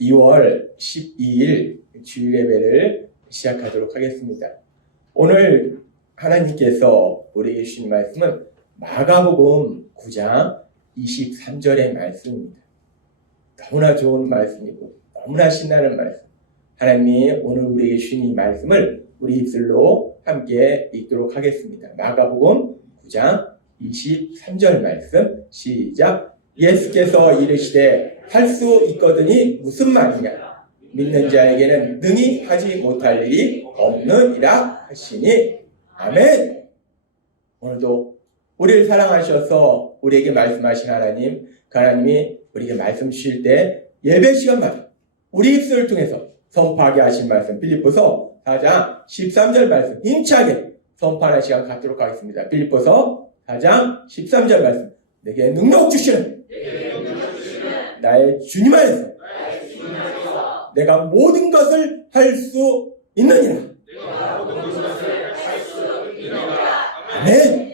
2월 12일 주일 예배를 시작하도록 하겠습니다. 오늘 하나님께서 우리에게 주신 말씀은 마가복음 9장 23절의 말씀입니다. 너무나 좋은 말씀이고 너무나 신나는 말씀. 하나님이 오늘 우리에게 주신 이 말씀을 우리 입술로 함께 읽도록 하겠습니다. 마가복음 9장 23절 말씀 시작. 예수께서 이르시되 할 수 있거든이 무슨 말이냐. 믿는 자에게는 능히 하지 못할 일이 없느니라 하시니 아멘. 오늘도 우리를 사랑하셔서 우리에게 말씀하신 하나님, 그 하나님이 우리에게 말씀 주실 때 예배 시간마다 우리 입술을 통해서 선포하게 하신 말씀 빌립보서 4장 13절 말씀 힘차게 선포하는 시간 갖도록 하겠습니다. 빌립보서 4장 13절 말씀. 내게 능력 주시는 나의 주님 안에서 내가 모든 것을 할 수 있느니라. 아멘.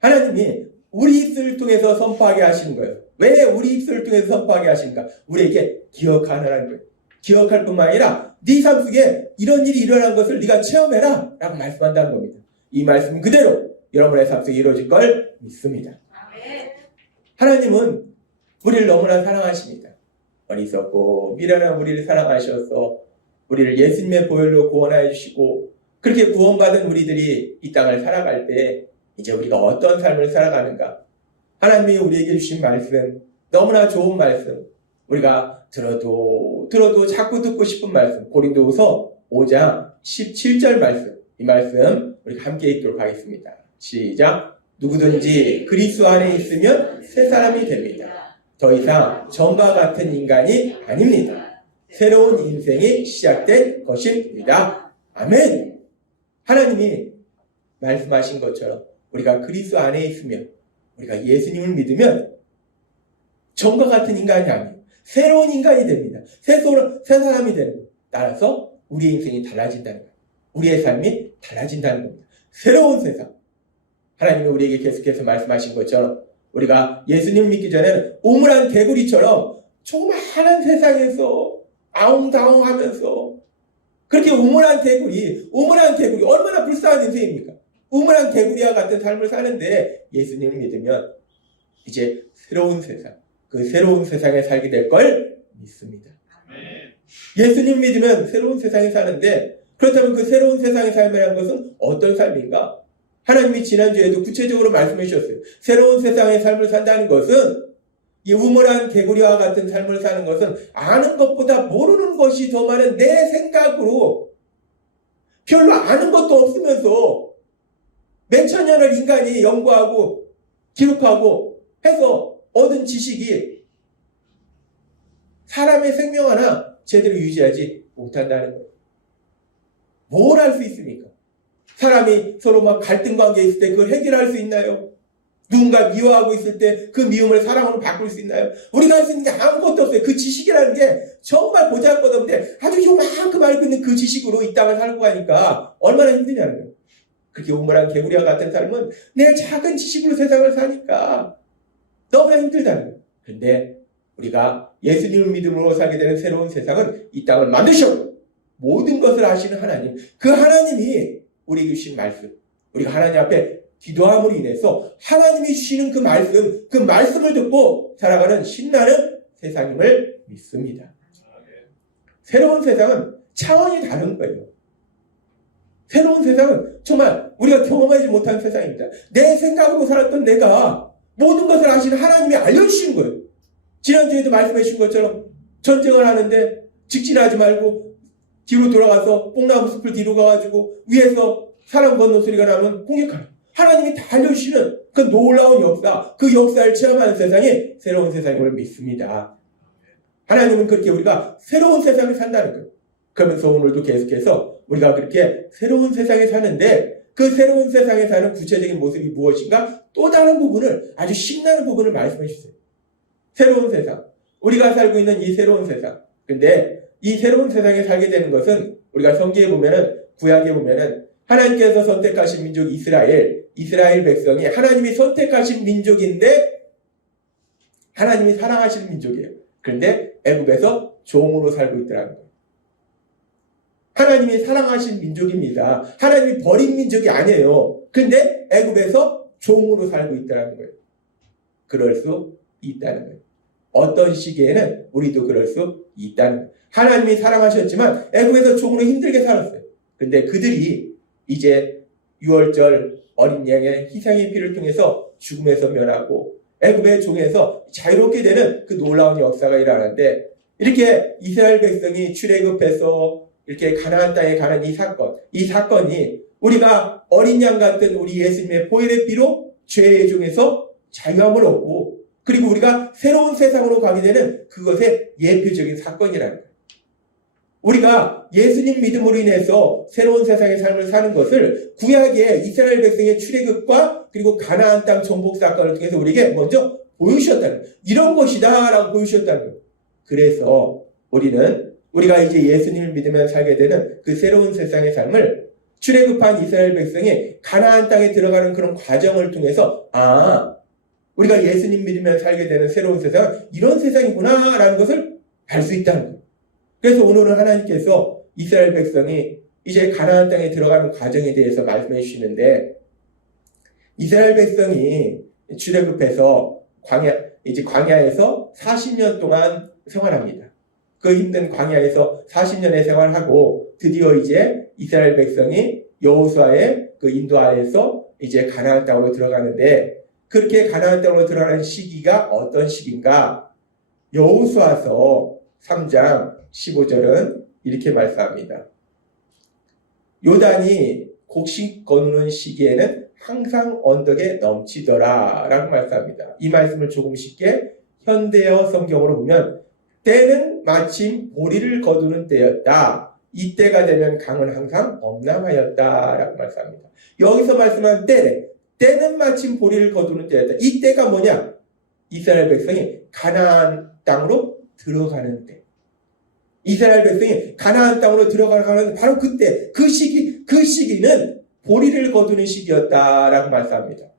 하나님이 우리 입술을 통해서 선포하게 하시는 거예요. 왜 우리 입술을 통해서 선포하게 하신가? 우리에게 기억하라는 거예요. 기억할 뿐만 아니라 네 삶 속에 이런 일이 일어난 것을 네가 체험해라 라고 말씀한다는 겁니다. 이 말씀 그대로 여러분의 삶 속에 이루어질 걸 믿습니다. 하나님은 우리를 너무나 사랑하십니다. 어리석고 미련한 우리를 사랑하셔서 우리를 예수님의 보혈로 구원하여 주시고 그렇게 구원받은 우리들이 이 땅을 살아갈 때 이제 우리가 어떤 삶을 살아가는가. 하나님이 우리에게 주신 말씀 너무나 좋은 말씀 우리가 들어도 자꾸 듣고 싶은 말씀 고린도후서 5장 17절 말씀 이 말씀 우리가 함께 읽도록 하겠습니다. 시작. 누구든지 그리스도 안에 있으면 새 사람이 됩니다. 더 이상 전과 같은 인간이 아닙니다. 새로운 인생이 시작된 것입니다. 아멘. 하나님이 말씀하신 것처럼 우리가 그리스도 안에 있으면 우리가 예수님을 믿으면 전과 같은 인간이 아니에요. 새로운 인간이 됩니다. 새 사람이 되는 거예요. 따라서 우리의 인생이 달라진다는 거예요. 우리의 삶이 달라진다는 겁니다. 새로운 세상. 하나님이 우리에게 계속해서 말씀하신 것처럼 우리가 예수님을 믿기 전에는 우물한 개구리처럼 조그마한 세상에서 아웅다웅하면서 그렇게 우물한 개구리 얼마나 불쌍한 인생입니까? 우물한 개구리와 같은 삶을 사는데 예수님을 믿으면 이제 새로운 세상, 그 새로운 세상에 살게 될 걸 믿습니다. 예수님 믿으면 새로운 세상에 사는데 그렇다면 그 새로운 세상의 삶이라는 것은 어떤 삶인가? 하나님이 지난주에도 구체적으로 말씀해 주셨어요. 새로운 세상의 삶을 산다는 것은 이 우물한 개구리와 같은 삶을 사는 것은 아는 것보다 모르는 것이 더 많은 내 생각으로 별로 아는 것도 없으면서 몇천 년을 인간이 연구하고 기록하고 해서 얻은 지식이 사람의 생명 하나 제대로 유지하지 못한다는 거예요. 뭘 할 수 있습니까? 사람이 서로 막 갈등 관계에 있을 때 그걸 해결할 수 있나요? 누군가 미워하고 있을 때 그 미움을 사랑으로 바꿀 수 있나요? 우리가 할 수 있는 게 아무것도 없어요. 그 지식이라는 게 정말 보잘것없는데 아주 요만큼 알고 있는 그 지식으로 이 땅을 살고 가니까 얼마나 힘드냐는 거예요. 그렇게 우물한 개구리와 같은 삶은 내 작은 지식으로 세상을 사니까 너무나 힘들다는 거예요. 그런데 우리가 예수님을 믿음으로 살게 되는 새로운 세상은 이 땅을 만드셨고 모든 것을 아시는 하나님, 그 하나님이 우리에게 주신 말씀, 우리가 하나님 앞에 기도함으로 인해서 하나님이 주시는 그 말씀을 듣고 살아가는 신나는 세상임을 믿습니다. 새로운 세상은 차원이 다른 거예요. 새로운 세상은 정말 우리가 경험하지 못한 세상입니다. 내 생각으로 살았던 내가 모든 것을 아시는 하나님이 알려주시는 거예요. 지난주에도 말씀해 주신 것처럼 전쟁을 하는데 직진하지 말고 뒤로 돌아가서 뽕나무 숲을 뒤로 가가지고 위에서 사람 걷는 소리가 나면 공격하는 하나님이 다 알려주시는 그 놀라운 역사, 그 역사를 체험하는 세상이 새로운 세상임을 믿습니다. 하나님은 그렇게 우리가 새로운 세상을 산다는 거예요. 그러면서 오늘도 계속해서 우리가 그렇게 새로운 세상에 사는데 그 새로운 세상에 사는 구체적인 모습이 무엇인가? 또 다른 부분을 아주 신나는 부분을 말씀해 주세요. 새로운 세상, 우리가 살고 있는 이 새로운 세상. 근데 이 새로운 세상에 살게 되는 것은 우리가 성경에 보면은 구약에 보면은 하나님께서 선택하신 민족 이스라엘 백성이 하나님이 선택하신 민족인데 하나님이 사랑하시는 민족이에요. 그런데 애굽에서 종으로 살고 있더라는 거예요. 하나님이 사랑하신 민족입니다. 하나님이 버린 민족이 아니에요. 근데 애굽에서 종으로 살고 있다는 거예요. 그럴 수 있다는 거예요. 어떤 시기에는 우리도 그럴 수 있다는 거예요. 하나님이 사랑하셨지만 애굽에서 종으로 힘들게 살았어요. 근데 그들이 이제 6월절 어린 양의 희생의 피를 통해서 죽음에서 면하고 애굽의 종에서 자유롭게 되는 그 놀라운 역사가 일어나는데, 이렇게 이스라엘 백성이 출애굽해서 이렇게 가나안 땅에 가는 이 사건이 우리가 어린 양 같은 우리 예수님의 보혈의 피로 죄의 종에서 자유함을 얻고, 그리고 우리가 새로운 세상으로 가게 되는 그것의 예표적인 사건이라는 거예요. 우리가 예수님 믿음으로 인해서 새로운 세상의 삶을 사는 것을 구약의 이스라엘 백성의 출애굽과 그리고 가나안 땅 정복 사건을 통해서 우리에게 먼저 보여주셨다는 거예요. 이런 것이다 라고 보여주셨다는 거예요. 그래서 우리가 이제 예수님을 믿으면 살게 되는 그 새로운 세상의 삶을 출애굽한 이스라엘 백성이 가나안 땅에 들어가는 그런 과정을 통해서, 우리가 예수님 믿으면 살게 되는 새로운 세상은 이런 세상이구나 라는 것을 알 수 있다는 거예요. 그래서 오늘은 하나님께서 이스라엘 백성이 이제 가나안 땅에 들어가는 과정에 대해서 말씀해 주시는데, 이스라엘 백성이 출애굽해서 광야에서 40년 동안 생활합니다. 그 힘든 광야에서 40년의 생활하고 드디어 이제 이스라엘 백성이 여호수아의 그 인도하에서 이제 가나안 땅으로 들어가는데, 그렇게 가나안 땅으로 들어가는 시기가 어떤 시기인가? 여호수아서 3장 15절은 이렇게 말씀합니다. 요단이 곡식 거두는 시기에는 항상 언덕에 넘치더라 라고 말씀합니다. 이 말씀을 조금 쉽게 현대어 성경으로 보면, 때는 마침 보리를 거두는 때였다. 이때가 되면 강은 항상 범람하였다 라고 말씀합니다. 여기서 말씀한 때는 마침 보리를 거두는 때였다. 이때가 뭐냐? 이스라엘 백성이 가나안 땅으로 들어가는 때. 이스라엘 백성이 가나안 땅으로 들어가는 바로 그때, 그 시기는 보리를 거두는 시기였다라고 말씀합니다.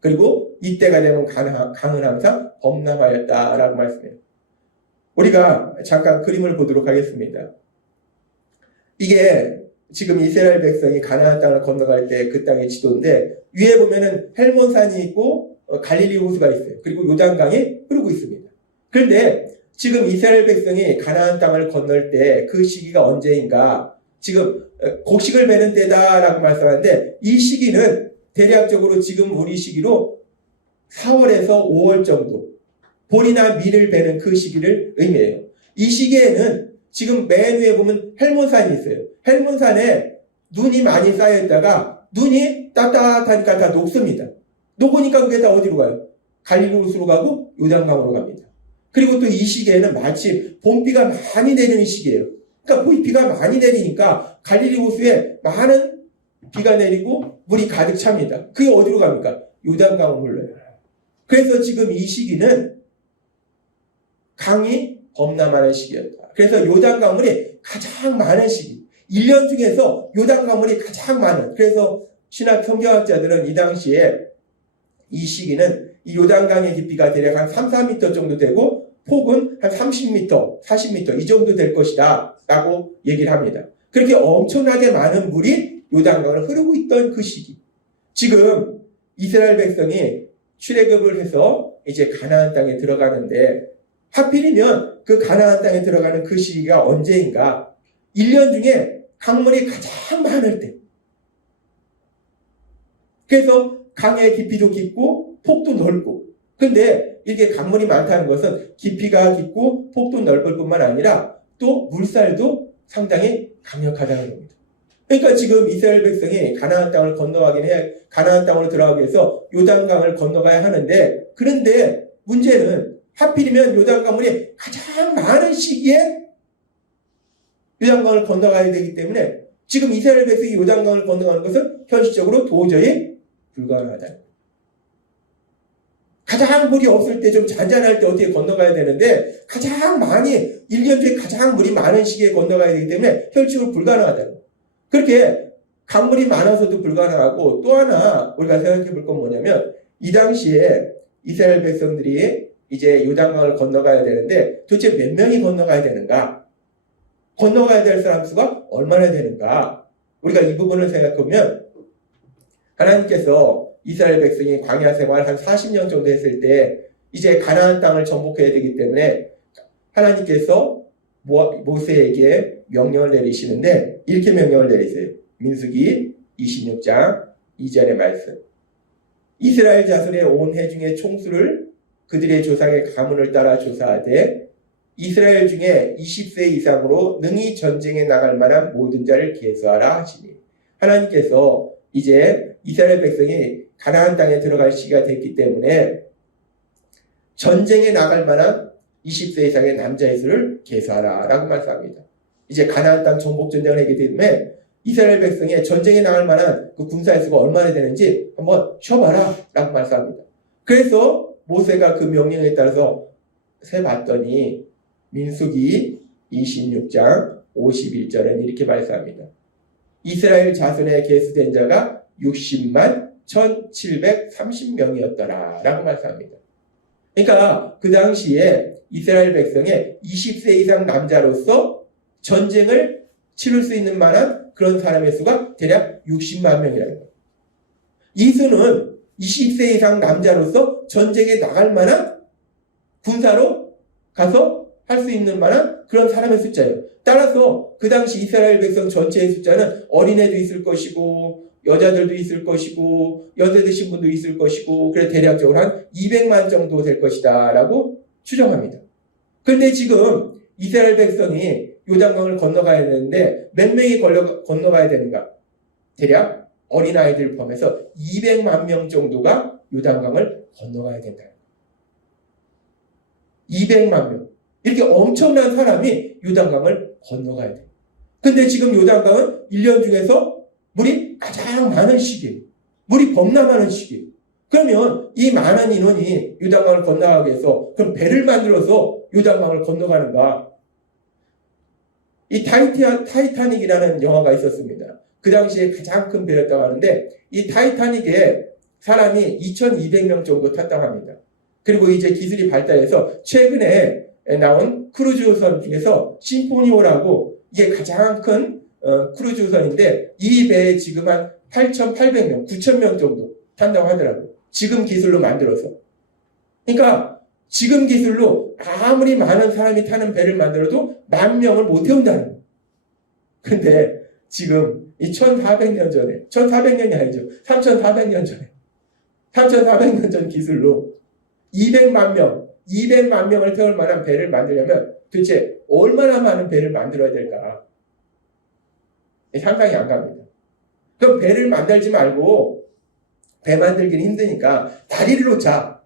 그리고 이때가 되면 강은 항상 범람하였다라고 말씀해요. 우리가 잠깐 그림을 보도록 하겠습니다. 이게 지금 이스라엘 백성이 가나안 땅을 건너갈 때 그 땅의 지도인데, 위에 보면은 헬몬산이 있고 갈릴리 호수가 있어요. 그리고 요단강이 흐르고 있습니다. 그런데 지금 이스라엘 백성이 가나안 땅을 건널 때 그 시기가 언제인가? 지금 곡식을 베는 때다라고 말씀하는데, 이 시기는 대략적으로 지금 우리 시기로 4월에서 5월 정도, 보리나 밀을 베는 그 시기를 의미해요. 이 시기에는 지금 맨 위에 보면 헬몬산이 있어요. 헬몬산에 눈이 많이 쌓여있다가 눈이 따뜻하니까 다 녹습니다. 녹으니까 그게 다 어디로 가요? 갈릴리 호수로 가고 요단강으로 갑니다. 그리고 또 이 시기에는 마침 봄비가 많이 내리는 시기예요. 그러니까 비가 많이 내리니까 갈릴리 호수에 많은 비가 내리고 물이 가득 찹니다. 그게 어디로 갑니까? 요단강으로 흘러요. 그래서 지금 이 시기는 강이 범람하는 시기였다. 그래서 요단강물이 가장 많은 시기, 1년 중에서 요단강물이 가장 많은, 그래서 신학 성경학자들은 이 당시에 이 시기는 이 요단강의 깊이가 대략 한 3, 4m 정도 되고 폭은 한 30m, 40m 이 정도 될 것이다 라고 얘기를 합니다. 그렇게 엄청나게 많은 물이 요단강을 흐르고 있던 그 시기, 지금 이스라엘 백성이 출애굽을 해서 이제 가나안 땅에 들어가는데, 하필이면 그 가나안 땅에 들어가는 그 시기가 언제인가? 1년 중에 강물이 가장 많을 때. 그래서 강의 깊이도 깊고 폭도 넓고. 근데 이게 강물이 많다는 것은 깊이가 깊고 폭도 넓을 뿐만 아니라 또 물살도 상당히 강력하다는 겁니다. 그러니까 지금 이스라엘 백성이 가나안 땅을 가나안 땅으로 들어가기 위해서 요단강을 건너가야 하는데, 그런데 문제는 하필이면 요단강물이 가장 많은 시기에 요단강을 건너가야 되기 때문에 지금 이스라엘 백성이 요단강을 건너가는 것은 현실적으로 도저히 불가능하다. 가장 물이 없을 때, 좀 잔잔할 때 어떻게 건너가야 되는데, 가장 많이 1년 중에 가장 물이 많은 시기에 건너가야 되기 때문에 현실적으로 불가능하다. 그렇게 강물이 많아서도 불가능하고, 또 하나 우리가 생각해 볼 건 뭐냐면, 이 당시에 이스라엘 백성들이 이제 요단강을 건너가야 되는데 도대체 몇 명이 건너가야 되는가? 건너가야 될 사람 수가 얼마나 되는가? 우리가 이 부분을 생각해보면 하나님께서 이스라엘 백성이 광야 생활 한 40년 정도 했을 때 이제 가나안 땅을 정복해야 되기 때문에 하나님께서 모세에게 명령을 내리시는데 이렇게 명령을 내리세요. 민수기 26장 2절의 말씀. 이스라엘 자손의 온 회중의 총수를 그들의 조상의 가문을 따라 조사하되 이스라엘 중에 20세 이상으로 능히 전쟁에 나갈 만한 모든 자를 계수하라 하시니 하나님께서 이제 이스라엘 백성이 가나안 땅에 들어갈 시기가 됐기 때문에 전쟁에 나갈 만한 20세 이상의 남자의 수를 계수하라 라고 말씀합니다. 이제 가나안 땅 정복 전쟁을 하게 되면 이스라엘 백성의 전쟁에 나갈 만한 그 군사의 수가 얼마나 되는지 한번 쉬어봐라 라고 말씀합니다. 그래서 모세가 그 명령에 따라서 세봤더니 민수기 26장 51절은 이렇게 말씀합니다. 이스라엘 자손에 계수된 자가 60만 1730명이었더라 라고 말씀합니다. 그러니까 그 당시에 이스라엘 백성의 20세 이상 남자로서 전쟁을 치를 수 있는 만한 그런 사람의 수가 대략 60만 명이라는 거예요. 이 수는 20세 이상 남자로서 전쟁에 나갈 만한 군사로 가서 할 수 있는 만한 그런 사람의 숫자예요. 따라서 그 당시 이스라엘 백성 전체의 숫자는 어린애도 있을 것이고 여자들도 있을 것이고 연세 드신 분도 있을 것이고 그래서 대략적으로 한 200만 정도 될 것이다 라고 추정합니다. 그런데 지금 이스라엘 백성이 요단강을 건너가야 되는데 몇 명이 건너가야 되는가? 대략 어린아이들 포함해서 200만 명 정도가 요단강을 건너가야 된다. 200만 명. 이렇게 엄청난 사람이 요단강을 건너가야 돼요. 근데 지금 요단강은 1년 중에서 물이 가장 많은 시기예요. 물이 범람하는 시기예요. 그러면 이 많은 인원이 요단강을 건너가기 위해서 그럼 배를 만들어서 요단강을 건너가는가? 이 타이타닉이라는 영화가 있었습니다. 그 당시에 가장 큰 배였다고 하는데 이 타이타닉에 사람이 2200명 정도 탔다고 합니다. 그리고 이제 기술이 발달해서 최근에 나온 크루즈선 중에서 심포니호라고 이게 가장 큰 크루즈선인데 이 배에 지금 한 8,800명, 9,000명 정도 탄다고 하더라고요. 지금 기술로 만들어서. 그러니까 지금 기술로 아무리 많은 사람이 타는 배를 만들어도 10,000명을 못 태운다는 거예요. 근데 지금 이 1,400년 전에, 1,400년이 아니죠. 3,400년 전에, 3,400년 전 기술로 200만 명을 태울 만한 배를 만들려면 도대체 얼마나 많은 배를 만들어야 될까? 상상이 안 갑니다. 그럼 배를 만들지 말고 배 만들기는 힘드니까 다리를 놓자.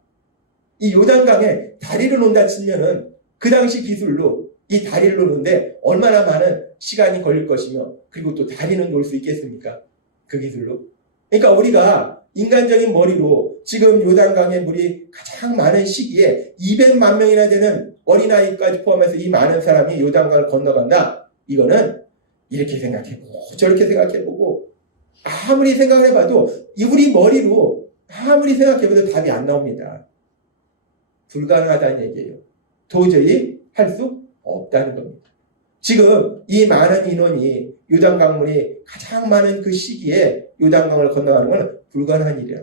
이 요단강에 다리를 놓는다 치면은 그 당시 기술로 이 다리를 놓는데 얼마나 많은 시간이 걸릴 것이며 그리고 또 다리는 놓을 수 있겠습니까? 그 기술로. 그러니까 우리가 인간적인 머리로 지금 요단강의 물이 가장 많은 시기에 200만 명이나 되는 어린아이까지 포함해서 이 많은 사람이 요단강을 건너간다. 이거는 이렇게 생각해보고 저렇게 생각해보고 아무리 생각을 해봐도 우리 머리로 아무리 생각해봐도 답이 안 나옵니다. 불가능하다는 얘기예요. 도저히 할 수 없다는 겁니다. 지금 이 많은 인원이 요단강물이 가장 많은 그 시기에 요단강을 건너가는 건 불가능한 일이야.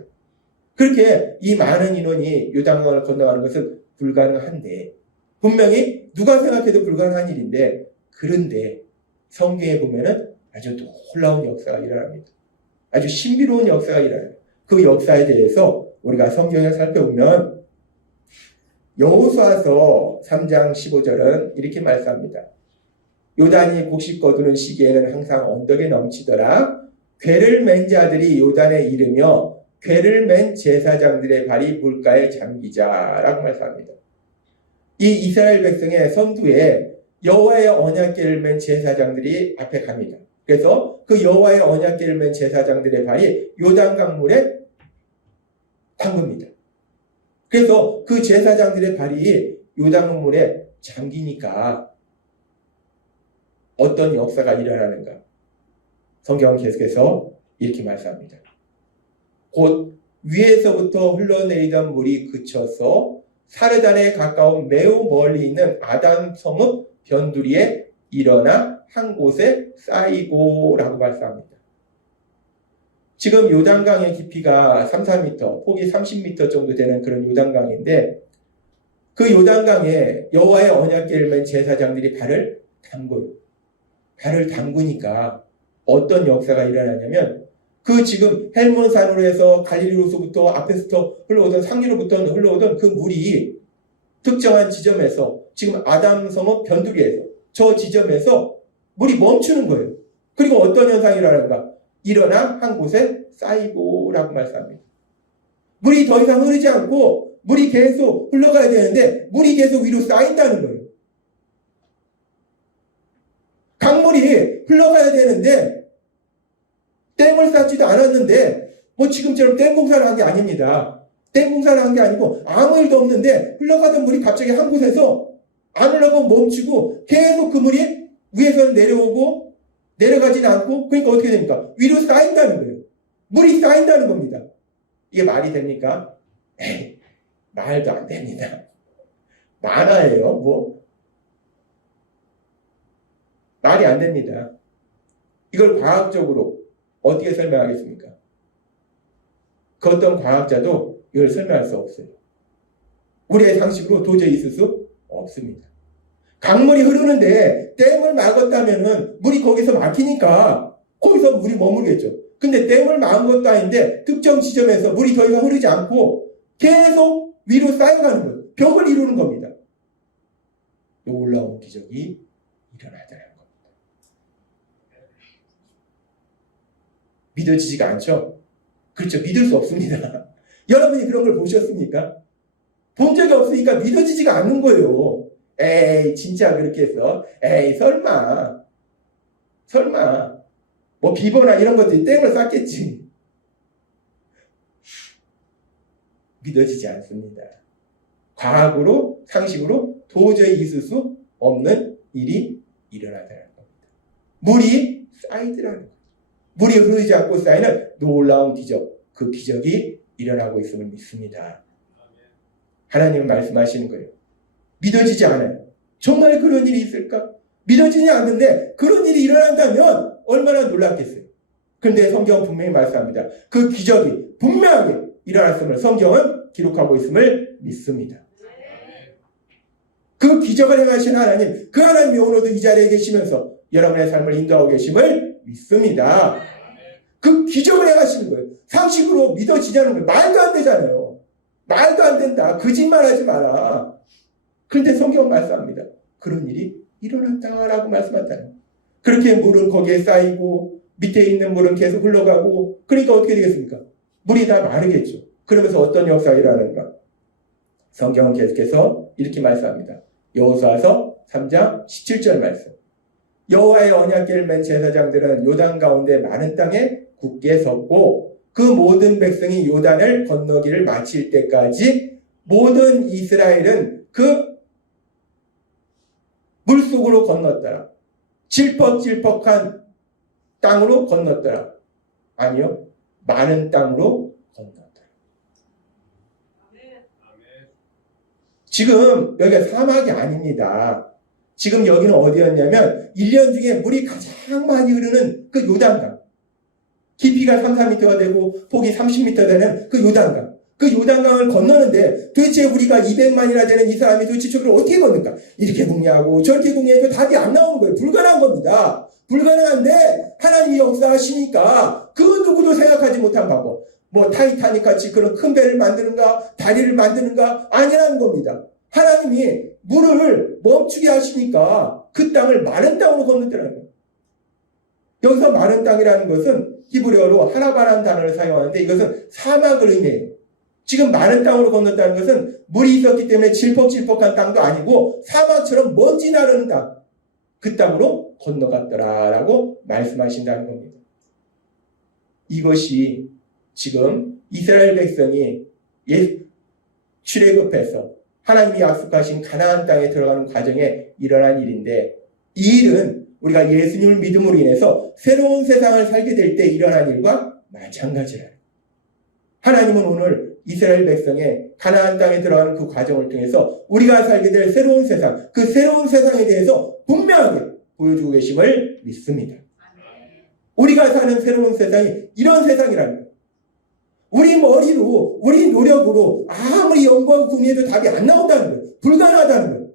그렇게 이 많은 인원이 요단강을 건너가는 것은 불가능한데 분명히 누가 생각해도 불가능한 일인데 그런데 성경에 보면은 아주 놀라운 역사가 일어납니다. 아주 신비로운 역사가 일어나요. 그 역사에 대해서 우리가 성경을 살펴보면 여호수아서 3장 15절은 이렇게 말씀합니다. 요단이 곡식 거두는 시기에는 항상 언덕에 넘치더라. 궤를 맨 자들이 요단에 이르며 궤를 맨 제사장들의 발이 물가에 잠기자라고 말씀합니다. 이 이스라엘 백성의 선두에 여호와의 언약궤를 맨 제사장들이 앞에 갑니다. 그래서 그 여호와의 언약궤를 맨 제사장들의 발이 요단강물에 담깁니다. 그래서 그 제사장들의 발이 요단강물에 잠기니까 어떤 역사가 일어나는가? 성경은 계속해서 이렇게 말씀합니다. 곧 위에서부터 흘러내리던 물이 그쳐서 사르단에 가까운 매우 멀리 있는 아담 성읍 변두리에 일어나 한 곳에 쌓이고라고 말씀합니다. 지금 요단강의 깊이가 3, 4m, 폭이 30m 정도 되는 그런 요단강인데 그 요단강에 여호와의 언약궤를 맨 제사장들이 발을 담궈요. 발을 담그니까 어떤 역사가 일어나냐면 그 지금 헬몬산으로 해서 갈릴리로서부터 앞에서부터 흘러오던 상류로부터 흘러오던 그 물이 특정한 지점에서 지금 아담 성읍 변두리에서 저 지점에서 물이 멈추는 거예요. 그리고 어떤 현상이 일어나는가? 일어나 한 곳에 쌓이고라고 말씀합니다. 물이 더 이상 흐르지 않고 물이 계속 흘러가야 되는데 물이 계속 위로 쌓인다는 거예요. 강물이 흘러가야 되는데 댐을 쌓지도 않았는데 뭐 지금처럼 댐 공사를 한 게 아닙니다. 댐 공사를 한 게 아니고 아무 일도 없는데 흘러가던 물이 갑자기 한 곳에서 안 흘러가고 멈추고 계속 그 물이 위에서는 내려오고 내려가진 않고 그러니까 어떻게 됩니까? 위로 쌓인다는 거예요. 물이 쌓인다는 겁니다. 이게 말이 됩니까? 에이, 말도 안 됩니다. 만화예요. 뭐 말이 안 됩니다. 이걸 과학적으로 어떻게 설명하겠습니까? 그 어떤 과학자도 이걸 설명할 수 없어요. 우리의 상식으로 도저히 있을 수 없습니다. 강물이 흐르는데 댐을 막았다면은 물이 거기서 막히니까 거기서 물이 머물겠죠. 근데 댐을 막은 것도 아닌데 특정 지점에서 물이 더 이상 흐르지 않고 계속 위로 쌓여가는 거예요. 벽을 이루는 겁니다. 놀라운 기적이 일어나더라는 겁니다. 믿어지지가 않죠? 그렇죠. 믿을 수 없습니다. 여러분이 그런 걸 보셨습니까? 본 적이 없으니까 믿어지지가 않는 거예요. 에이, 진짜 그렇게 해서, 에이, 설마, 뭐 비버나 이런 것들이 땡을 쌓겠지. 믿어지지 않습니다. 과학으로, 상식으로 도저히 있을 수 없는 일이 일어나더라는 겁니다. 물이 쌓이더라는 거예요. 물이 흐르지 않고 쌓이는 놀라운 기적, 그 기적이 일어나고 있음을 믿습니다. 하나님은 말씀하시는 거예요. 믿어지지 않아요. 정말 그런 일이 있을까? 믿어지지 않는데 그런 일이 일어난다면 얼마나 놀랍겠어요. 그런데 성경은 분명히 말씀합니다. 그 기적이 분명하게 일어났음을 성경은 기록하고 있음을 믿습니다. 그 기적을 행하신 하나님, 그 하나님이 오늘도 이 자리에 계시면서 여러분의 삶을 인도하고 계심을 믿습니다. 그 기적을 행하시는 거예요. 상식으로 믿어지냐는 거예요. 말도 안 되잖아요. 말도 안 된다. 거짓말하지 마라. 그런데 성경은 말씀합니다. 그런 일이 일어났다라고 말씀한다는 거예요. 그렇게 물은 거기에 쌓이고 밑에 있는 물은 계속 흘러가고 그러니까 어떻게 되겠습니까? 물이 다 마르겠죠. 그러면서 어떤 역사가 일어나는가? 성경은 계속해서 이렇게 말씀합니다. 여호수아서 3장 17절 말씀. 여호와의 언약궤를 맨 제사장들은 요단 가운데 마른 땅에 굳게 섰고 그 모든 백성이 요단을 건너기를 마칠 때까지 모든 이스라엘은 그 물속으로 건넜더라. 질퍽질퍽한 땅으로 건넜더라. 아니요. 마른 땅으로 건넜더라. 지금 여기가 사막이 아닙니다. 지금 여기는 어디였냐면 1년 중에 물이 가장 많이 흐르는 그 요단강. 깊이가 3, 4m가 되고 폭이 30m 되는 그 요단강. 그 요단강을 건너는데 도대체 우리가 200만이나 되는 이 사람이 도대체 저기를 어떻게 건널까? 이렇게 궁리하고 저렇게 궁리해도 답이 안 나오는 거예요. 불가능한 겁니다. 불가능한데 하나님이 역사하시니까 그 누구도 생각하지 못한 방법. 뭐 타이타닉 같이 그런 큰 배를 만드는가 다리를 만드는가 아니라는 겁니다. 하나님이 물을 멈추게 하시니까 그 땅을 마른 땅으로 건넜더라는 거예요. 여기서 마른 땅이라는 것은 히브리어로 하라바라는 단어를 사용하는데 이것은 사막을 의미해요. 지금 마른 땅으로 건넜다는 것은 물이 있었기 때문에 질퍽질퍽한 땅도 아니고 사막처럼 먼지 나르는 땅. 그 땅으로 건너갔더라라고 말씀하신다는 겁니다. 이것이 지금 이스라엘 백성이 출애굽해서 하나님이 약속하신 가나안 땅에 들어가는 과정에 일어난 일인데 이 일은 우리가 예수님을 믿음으로 인해서 새로운 세상을 살게 될 때 일어난 일과 마찬가지라. 하나님은 오늘 이스라엘 백성의 가나안 땅에 들어가는 그 과정을 통해서 우리가 살게 될 새로운 세상, 그 새로운 세상에 대해서 분명하게 보여주고 계심을 믿습니다. 우리가 사는 새로운 세상이 이런 세상이라는 거예요. 우리 머리로, 우리 노력으로 아무리 연구하고 궁리해도 답이 안 나온다는 거예요. 불가능하다는 거예요.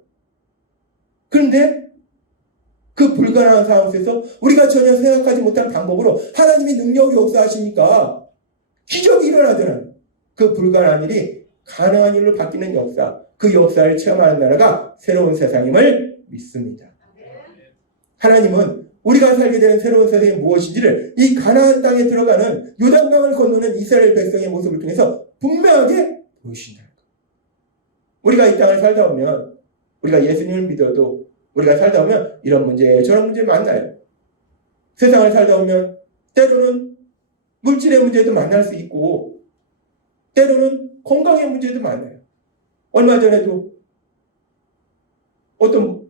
그런데 그 불가능한 상황 속에서 우리가 전혀 생각하지 못한 방법으로 하나님이 능력으로 역사하시니까 기적이 일어나잖아요. 그 불가능한 일이 가능한 일로 바뀌는 역사, 그 역사를 체험하는 나라가 새로운 세상임을 믿습니다. 하나님은 우리가 살게 되는 새로운 세상이 무엇인지를 이 가나안 땅에 들어가는 요단강을 건너는 이스라엘 백성의 모습을 통해서 분명하게 보여주신다. 우리가 이 땅을 살다 보면, 우리가 예수님을 믿어도 우리가 살다 보면 이런 문제 저런 문제 만나요. 세상을 살다 보면 때로는 물질의 문제도 만날 수 있고 때로는 건강의 문제도 많아요. 얼마 전에도 어떤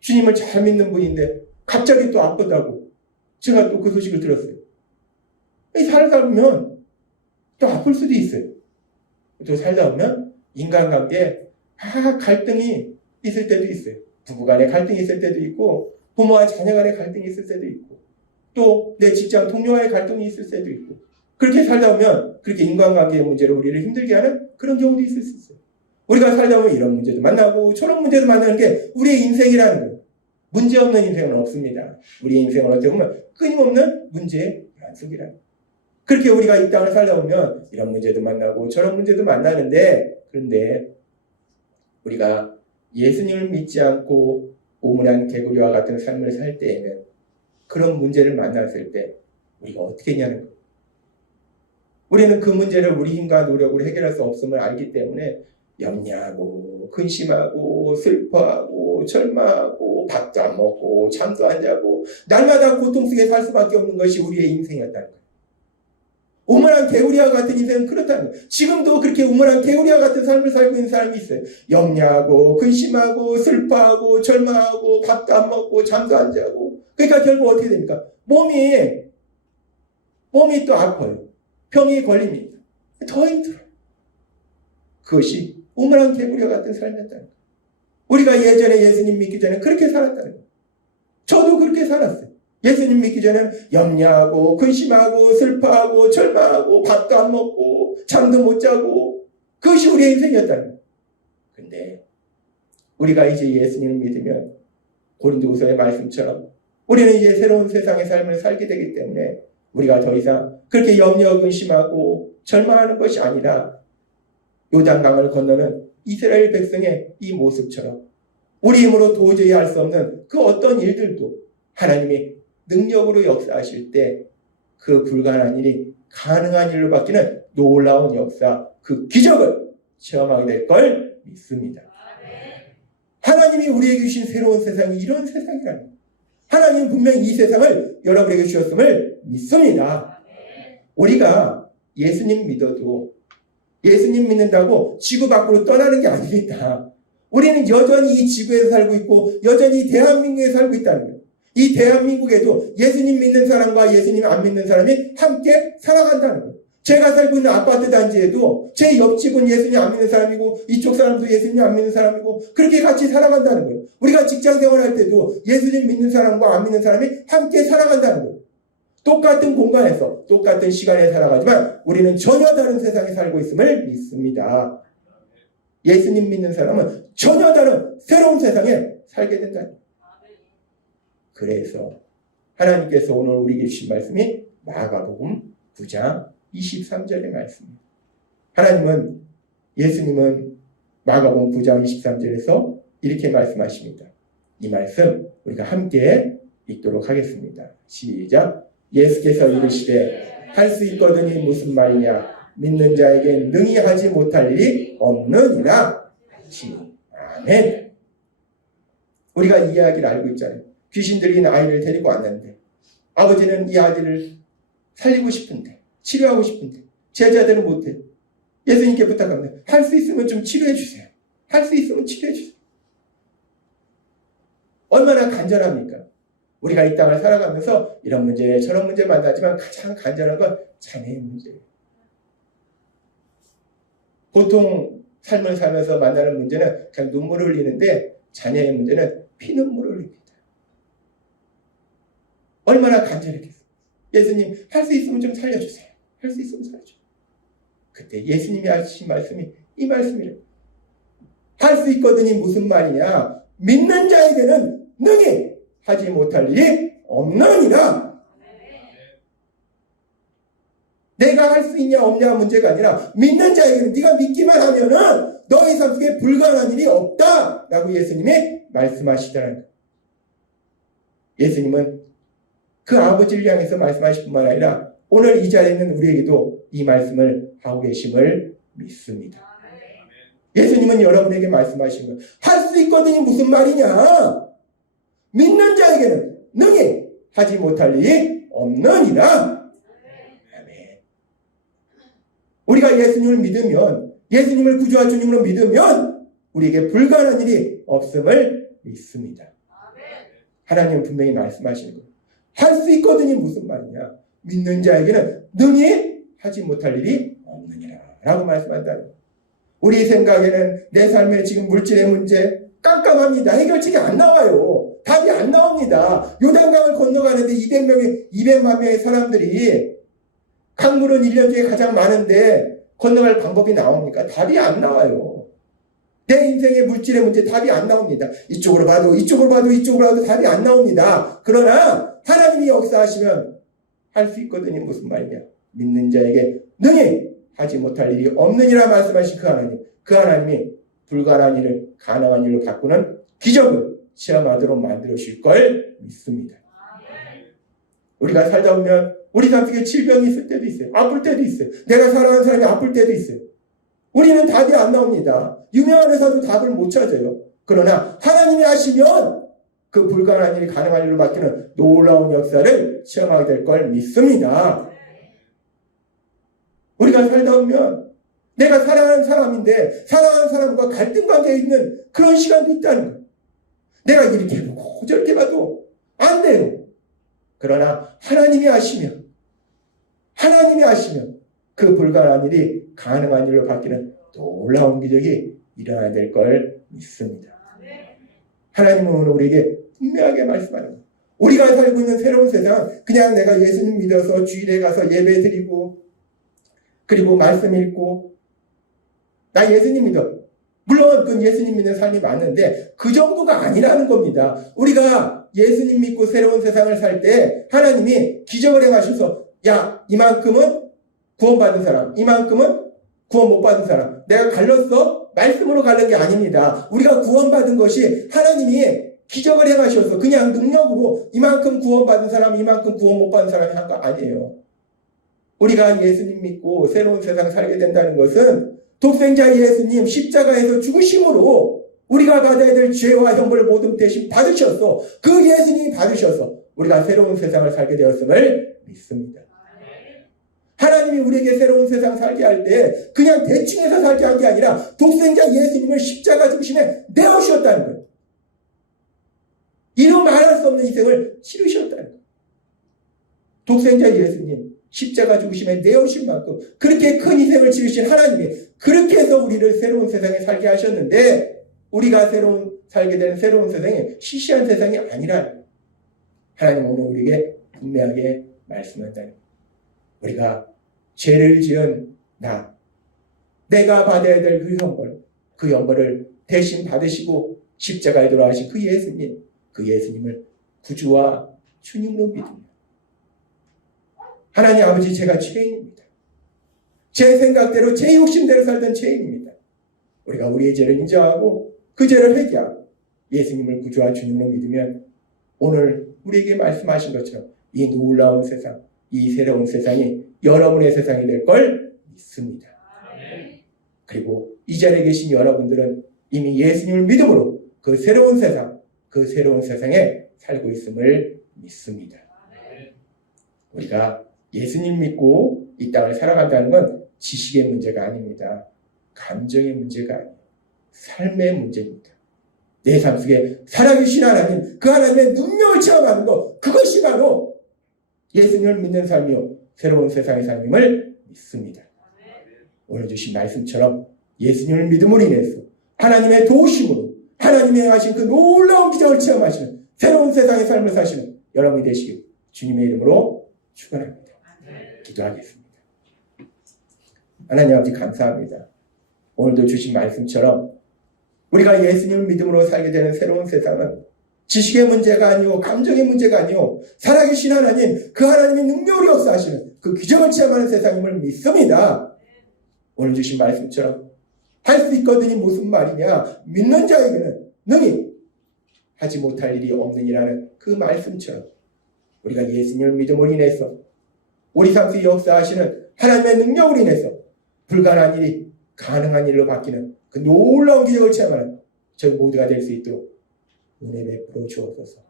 주님을 잘 믿는 분인데 갑자기 또 아프다고 제가 또 그 소식을 들었어요. 살다 보면 또 아플 수도 있어요. 또 살다 보면 인간관계에 갈등이 있을 때도 있어요. 부부간에 갈등이 있을 때도 있고 부모와 자녀간에 갈등이 있을 때도 있고 또 내 직장 동료와의 갈등이 있을 때도 있고 그렇게 살다 보면 그렇게 인간관계의 문제로 우리를 힘들게 하는 그런 경우도 있을 수 있어요. 우리가 살다 보면 이런 문제도 만나고 저런 문제도 만나는 게 우리의 인생이라는 거예요. 문제 없는 인생은 없습니다. 우리의 인생은 어떻게 보면 끊임없는 문제의 연속이라는 거예요. 그렇게 우리가 이 땅을 살다 보면 이런 문제도 만나고 저런 문제도 만나는데 그런데 우리가 예수님을 믿지 않고 오물한 개구리와 같은 삶을 살 때에는 그런 문제를 만났을 때 우리가 어떻게 했냐는 거예요. 우리는 그 문제를 우리 힘과 노력으로 해결할 수 없음을 알기 때문에 염려하고 근심하고 슬퍼하고 절망하고 밥도 안 먹고 잠도 안 자고 날마다 고통 속에 살 수밖에 없는 것이 우리의 인생이었다는 거예요. 우물한 개구리와 같은 인생은 그렇다는 거예요. 지금도 그렇게 우물한 개구리와 같은 삶을 살고 있는 사람이 있어요. 염려하고 근심하고 슬퍼하고 절망하고 밥도 안 먹고 잠도 안 자고 그러니까 결국 어떻게 됩니까? 몸이 또 아파요. 병이 걸립니다. 더 힘들어요. 그것이 우물한 개구리와 같은 삶이었다는 거예요. 우리가 예전에 예수님 믿기 전에 그렇게 살았다는 거예요. 저도 그렇게 살았어요. 예수님 믿기 전에는 염려하고 근심하고 슬퍼하고 절망하고 밥도 안 먹고 잠도 못 자고 그것이 우리의 인생이었다는 거예요. 그런데 우리가 이제 예수님을 믿으면 고린도후서의 말씀처럼 우리는 이제 새로운 세상의 삶을 살게 되기 때문에 우리가 더 이상 그렇게 염려 근심하고 절망하는 것이 아니라 요단강을 건너는 이스라엘 백성의 이 모습처럼 우리 힘으로 도저히 할 수 없는 그 어떤 일들도 하나님이 능력으로 역사하실 때 그 불가능한 일이 가능한 일로 바뀌는 놀라운 역사, 그 기적을 체험하게 될 걸 믿습니다. 하나님이 우리에게 주신 새로운 세상이 이런 세상이라는 거예요. 하나님은 분명히 이 세상을 여러분에게 주셨음을 믿습니다. 우리가 예수님 믿어도 예수님 믿는다고 지구 밖으로 떠나는 게 아닙니다. 우리는 여전히 이 지구에서 살고 있고 여전히 대한민국에 살고 있다는 거예요. 이 대한민국에도 예수님 믿는 사람과 예수님 안 믿는 사람이 함께 살아간다는 거예요. 제가 살고 있는 아파트 단지에도 제 옆집은 예수님 안 믿는 사람이고 이쪽 사람도 예수님 안 믿는 사람이고 그렇게 같이 살아간다는 거예요. 우리가 직장 생활할 때도 예수님 믿는 사람과 안 믿는 사람이 함께 살아간다는 거예요. 똑같은 공간에서 똑같은 시간에 살아가지만 우리는 전혀 다른 세상에 살고 있음을 믿습니다. 예수님 믿는 사람은 전혀 다른 새로운 세상에 살게 된다. 그래서 하나님께서 오늘 우리에게 주신 말씀이 마가복음 9장 23절의 말씀입니다. 하나님은 예수님은 마가복음 9장 23절에서 이렇게 말씀하십니다. 이 말씀 우리가 함께 읽도록 하겠습니다. 시작. 예수께서 이르시되 할 수 있거든이 무슨 말이냐 믿는 자에게 능히 하지 못할 일이 없느니라. 아멘. 우리가 이 이야기를 알고 있잖아요. 귀신들이 아이를 데리고 왔는데 아버지는 이 아이를 살리고 싶은데 치료하고 싶은데 제자들은 못해요. 예수님께 부탁합니다. 할 수 있으면 좀 치료해 주세요. 할 수 있으면 치료해 주세요. 얼마나 간절합니까? 우리가 이 땅을 살아가면서 이런 문제 저런 문제 만나지만 가장 간절한 건 자녀의 문제예요. 보통 삶을 살면서 만나는 문제는 그냥 눈물을 흘리는데 자녀의 문제는 피눈물을 흘립니다. 얼마나 간절했겠어요. 예수님 할 수 있으면 좀 살려주세요. 할 수 있으면 살려주세요. 그때 예수님이 하신 말씀이 이 말씀이래요. 할 수 있거든이 무슨 말이냐. 믿는 자에게는 능히 하지 못할 일이 없느니라. 내가 할 수 있냐 없냐 문제가 아니라 믿는 자에게는 네가 믿기만 하면은 너의 삶 속에 불가능한 일이 없다 라고 예수님이 말씀하시더라는 거예요. 예수님은 그 아버지를 향해서 말씀하실 뿐만 아니라 오늘 이 자리에 있는 우리에게도 이 말씀을 하고 계심을 믿습니다. 예수님은 여러분에게 말씀하신 거예요. 할 수 있거든이 무슨 말이냐. 믿는 자에게는 능히 하지 못할 일이 없느니라. 우리가 예수님을 믿으면, 예수님을 구주와 주님으로 믿으면 우리에게 불가능한 일이 없음을 믿습니다. 하나님은 분명히 말씀하시는 거예요. 할 수 있거든이 무슨 말이냐. 믿는 자에게는 능히 하지 못할 일이 없느니라 라고 말씀한다는 거예요. 우리 생각에는 내 삶의 지금 물질의 문제 깜깜합니다. 해결책이 안 나와요. 답이 안 나옵니다. 요단강을 건너가는데 200만 명의 사람들이 강물은 1년 중에 가장 많은데 건너갈 방법이 나옵니까? 답이 안 나와요. 내 인생의 물질의 문제 답이 안 나옵니다. 이쪽으로 봐도 답이 안 나옵니다. 그러나 하나님이 역사하시면 할 수 있거든요. 무슨 말이냐. 믿는 자에게 능히 하지 못할 일이 없느니라 말씀하신 그 하나님이 불가능한 일을 가능한 일로 바꾸는 기적을 체험하도록 만들어주실 걸 믿습니다. 우리가 살다 보면 우리 삶 속에 질병이 있을 때도 있어요. 아플 때도 있어요. 내가 사랑하는 사람이 아플 때도 있어요. 우리는 답이 안 나옵니다. 유명한 의사도 답을 못 찾아요. 그러나 하나님이 하시면 그 불가능한 일이 가능한 일로 바뀌는 놀라운 역사를 체험하게 될 걸 믿습니다. 우리가 살다 보면 내가 사랑하는 사람인데 사랑하는 사람과 갈등 관계에 있는 그런 시간도 있다는 거예요. 내가 이렇게 해보고 저렇게 봐도 안 돼요. 그러나 하나님이 하시면 그 불가능한 일이 가능한 일로 바뀌는 놀라운 기적이 일어나야 될 걸 믿습니다. 하나님은 오늘 우리에게 분명하게 말씀하는 거예요. 우리가 살고 있는 새로운 세상, 그냥 내가 예수님 믿어서 주일에 가서 예배 드리고 그리고 말씀 읽고 나 예수님 믿어. 물론 그 예수님 믿는 삶이 맞는데 그 정도가 아니라는 겁니다. 우리가 예수님 믿고 새로운 세상을 살 때 하나님이 기적을 행하셔서 야 이만큼은 구원받은 사람, 이만큼은 구원 못 받은 사람 내가 갈렸어? 말씀으로 갈른 게 아닙니다. 우리가 구원받은 것이 하나님이 기적을 행하셔서 그냥 능력으로 이만큼 구원받은 사람, 이만큼 구원 못 받은 사람이 한 거 아니에요. 우리가 예수님 믿고 새로운 세상 살게 된다는 것은 독생자 예수님 십자가에서 죽으심으로 우리가 받아야 될 죄와 형벌을 모두 대신 받으셔서 그 예수님이 받으셔서 우리가 새로운 세상을 살게 되었음을 믿습니다. 하나님이 우리에게 새로운 세상 살게 할 때 그냥 대충 해서 살게 한 게 아니라 독생자 예수님을 십자가 중심에 내어주셨다는 거예요. 이루 말할 수 없는 희생을 치르셨다는 거예요. 독생자 예수님 십자가 중심에 내어주신 만큼 그렇게 큰 희생을 치르신 하나님이 그렇게 해서 우리를 새로운 세상에 살게 하셨는데 우리가 살게 되는 새로운 세상이 시시한 세상이 아니라 하나님 오늘 우리에게 분명하게 말씀한다는 거예요. 우리가 죄를 지은 내가 받아야 될 그 형벌을 대신 받으시고 십자가에 돌아가신 그 예수님을 구주와 주님으로 믿습니다. 하나님 아버지 제가 죄인입니다. 제 생각대로 제 욕심대로 살던 죄인입니다. 우리가 우리의 죄를 인정하고 그 죄를 회개하고 예수님을 구주와 주님으로 믿으면 오늘 우리에게 말씀하신 것처럼 이 놀라운 세상, 이 새로운 세상이 여러분의 세상이 될 걸 믿습니다. 그리고 이 자리에 계신 여러분들은 이미 예수님을 믿음으로 그 새로운 세상에 살고 있음을 믿습니다. 우리가 예수님 믿고 이 땅을 살아간다는 건 지식의 문제가 아닙니다. 감정의 문제가 아니에요. 삶의 문제입니다. 내 삶 속에 살아계신 하나님, 그 하나님의 능력을 체험하는 것, 그것이 바로 예수님을 믿는 삶이요 새로운 세상의 삶임을 믿습니다. 오늘 주신 말씀처럼 예수님을 믿음으로 인해서 하나님의 도우심으로 하나님이 행하신 그 놀라운 기적을 체험하시는 새로운 세상의 삶을 사시는 여러분이 되시길 주님의 이름으로 축원합니다. 기도하겠습니다. 하나님 아버지 감사합니다. 오늘도 주신 말씀처럼 우리가 예수님을 믿음으로 살게 되는 새로운 세상은 지식의 문제가 아니오, 감정의 문제가 아니오, 살아계신 하나님, 그 하나님의 능력으로 역사하시는 그 기적을 체험하는 세상임을 믿습니다. 오늘 주신 말씀처럼 할 수 있거든이 무슨 말이냐, 믿는 자에게는 능히 하지 못할 일이 없느니라는 그 말씀처럼 우리가 예수님을 믿음으로 인해서 우리 삶 속에 역사하시는 하나님의 능력으로 인해서 불가능한 일이 가능한 일로 바뀌는 그 놀라운 기적을 체험하는 저희 모두가 될 수 있도록 은혜 베풀어 주옵소서.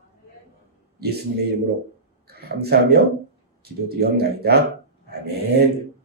예수님의 이름으로 감사하며 기도드리옵나이다. 아멘.